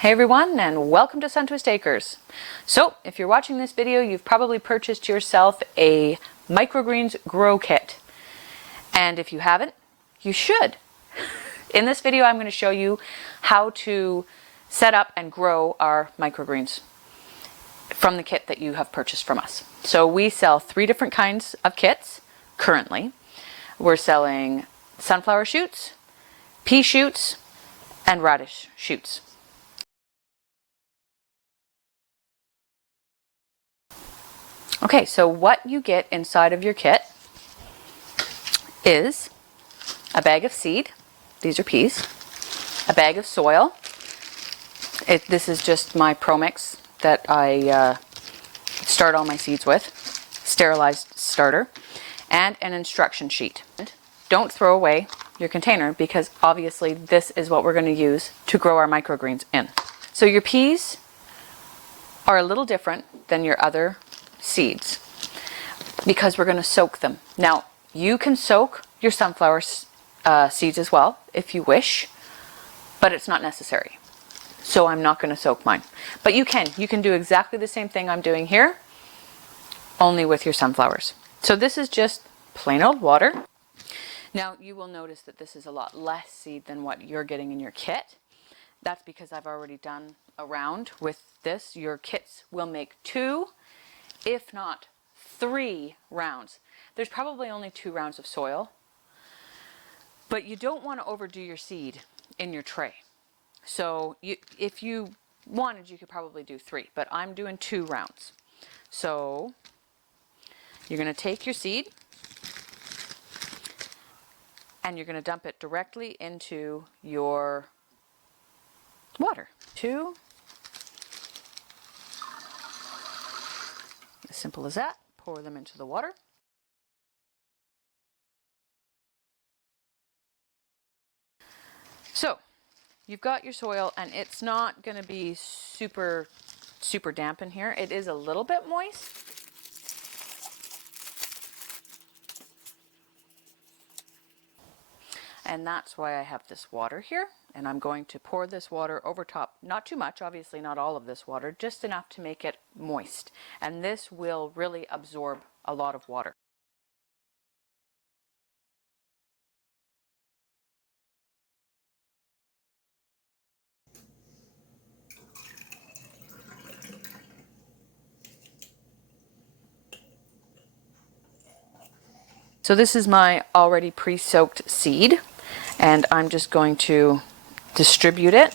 Hey everyone, and welcome to Suntwist Acres. So, if you're watching this video, you've probably purchased yourself a Microgreens grow kit. And if you haven't, you should. In this video, I'm going to show you how to set up and grow our microgreens from the kit that you have purchased from us. So we sell 3 different kinds of kits currently. We're selling sunflower shoots, pea shoots, and radish shoots. Okay, so what you get inside of your kit is a bag of seed. These are peas. A bag of soil. This is just my Pro Mix that I start all my seeds with. Sterilized starter. And an instruction sheet. Don't throw away your container because obviously this is what we're going to use to grow our microgreens in. So your peas are a little different than your other seeds because we're going to soak them. Now, you can soak your sunflower seeds as well if you wish, but it's not necessary. So I'm not going to soak mine. But you can do exactly the same thing I'm doing here, only with your sunflowers. So this is just plain old water. Now you will notice that this is a lot less seed than what you're getting in your kit. That's because I've already done a round with this. Your kits will make 2, if not 3 rounds. There's probably only 2 rounds of soil, but you don't want to overdo your seed in your tray. So if you wanted, you could probably do 3, but I'm doing 2 rounds. So you're going to take your seed and you're going to dump it directly into your water. 2. As simple as that. Pour them into the water. So you've got your soil, and it's not going to be super damp in here. It is a little bit moist. And that's why I have this water here. And I'm going to pour this water over top. Not too much, obviously not all of this water, just enough to make it moist. And this will really absorb a lot of water. So this is my already pre-soaked seed, and I'm just going to distribute it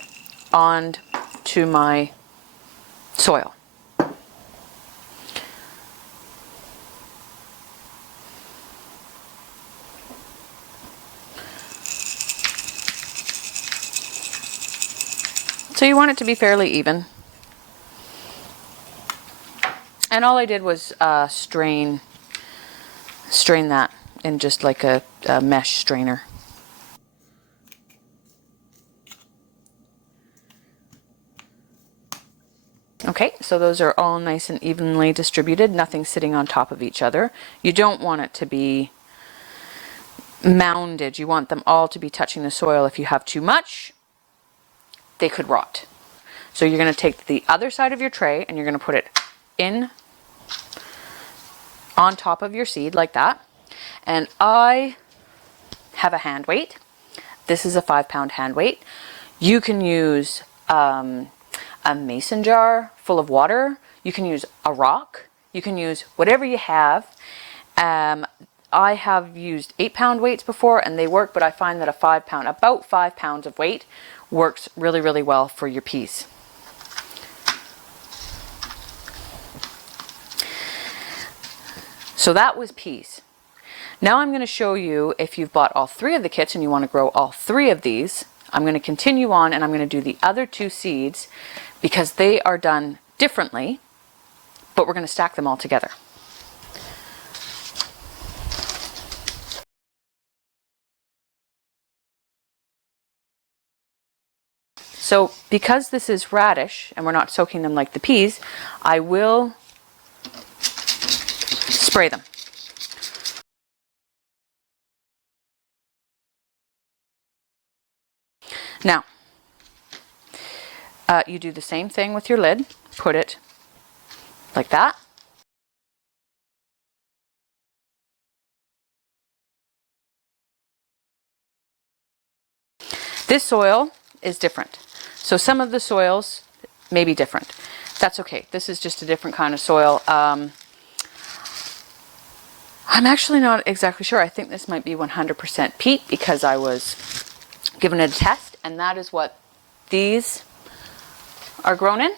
onto my soil. So you want it to be fairly even. And all I did was strain that in just like a mesh strainer. Okay, so those are all nice and evenly distributed, nothing sitting on top of each other. You don't want it to be mounded. You want them all to be touching the soil. If you have too much, they could rot. So you're going to take the other side of your tray and you're going to put it in on top of your seed like that. And I have a hand weight. This is a 5-pound hand weight. You can use a mason jar full of water. You can use a rock. You can use whatever you have. I have used 8-pound weights before and they work, but I find that about 5 pounds of weight works really, really well for your peas. So that was peas. Now I'm going to show you, if you've bought all 3 of the kits and you want to grow all 3 of these, I'm going to continue on and I'm going to do the other 2 seeds because they are done differently, but we're going to stack them all together. So because this is radish and we're not soaking them like the peas, I will spray them. Now, You do the same thing with your lid. Put it like that. This soil is different. So some of the soils may be different. That's okay. This is just a different kind of soil. I'm actually not exactly sure. I think this might be 100% peat because I was given it a test, and that is what these are grown in.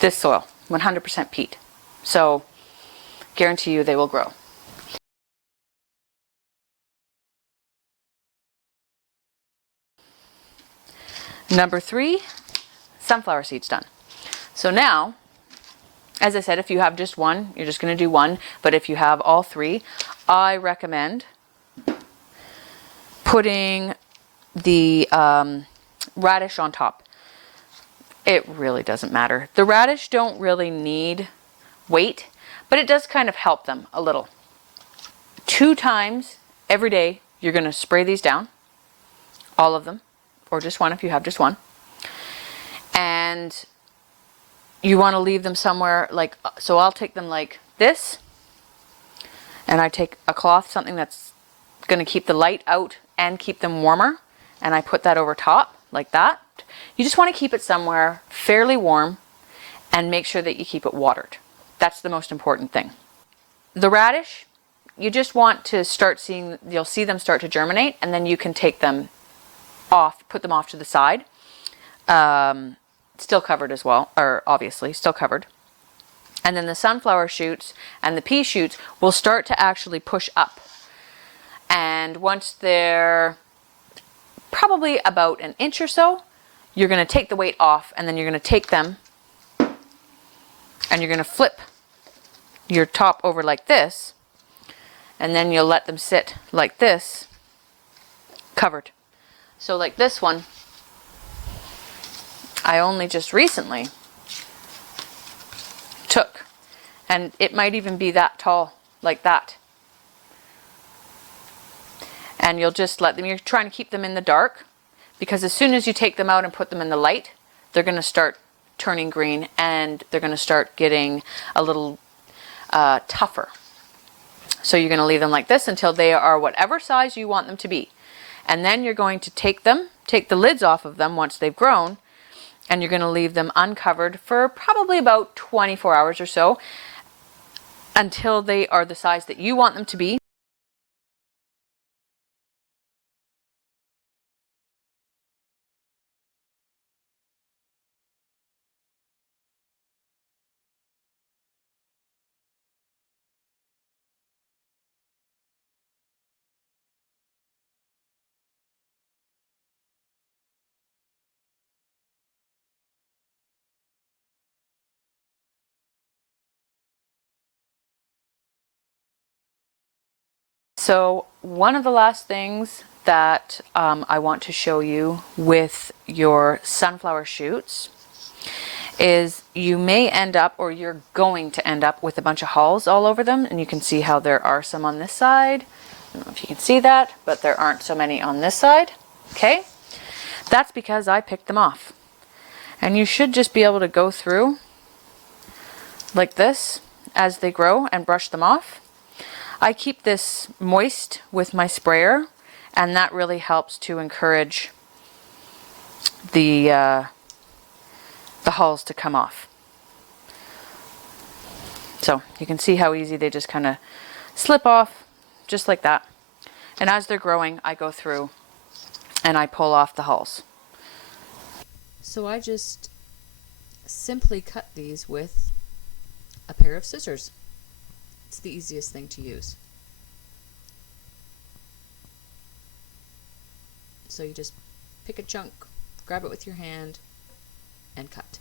This soil, 100% peat. So guarantee you they will grow. Number 3, sunflower seeds done. So now, as I said, if you have just one, you're just going to do one. But if you have all 3, I recommend putting the radish on top. It really doesn't matter. The radish don't really need weight, but it does kind of help them a little. 2 times every day, you're going to spray these down, all of them, or just one if you have just one. And you want to leave them somewhere like, so I'll take them like this, and I take a cloth, something that's going to keep the light out and keep them warmer, and I put that over top like that. You just want to keep it somewhere fairly warm and make sure that you keep it watered. That's the most important thing. The radish, you just want to start seeing, you'll see them start to germinate, and then you can take them off, put them off to the side. Still covered as well, or obviously still covered. And then the sunflower shoots and the pea shoots will start to actually push up. And once they're probably about an inch or so, you're going to take the weight off, and then you're going to take them and you're going to flip your top over like this, and then you'll let them sit like this, covered. So like this one, I only just recently took, and it might even be that tall, like that. And you'll just let them, you're trying to keep them in the dark, because as soon as you take them out and put them in the light, they're going to start turning green, and they're going to start getting a little tougher. So you're going to leave them like this until they are whatever size you want them to be. And then you're going to take the lids off of them once they've grown, and you're going to leave them uncovered for probably about 24 hours or so until they are the size that you want them to be. So one of the last things that I want to show you with your sunflower shoots is you may end up, or you're going to end up, with a bunch of hulls all over them. And you can see how there are some on this side. I don't know if you can see that, but there aren't so many on this side. Okay, that's because I picked them off. And you should just be able to go through like this as they grow and brush them off. I keep this moist with my sprayer, and that really helps to encourage the hulls to come off. So you can see how easy they just kind of slip off, just like that. And as they're growing, I go through and I pull off the hulls. So I just simply cut these with a pair of scissors. It's the easiest thing to use. So you just pick a chunk, grab it with your hand, and cut.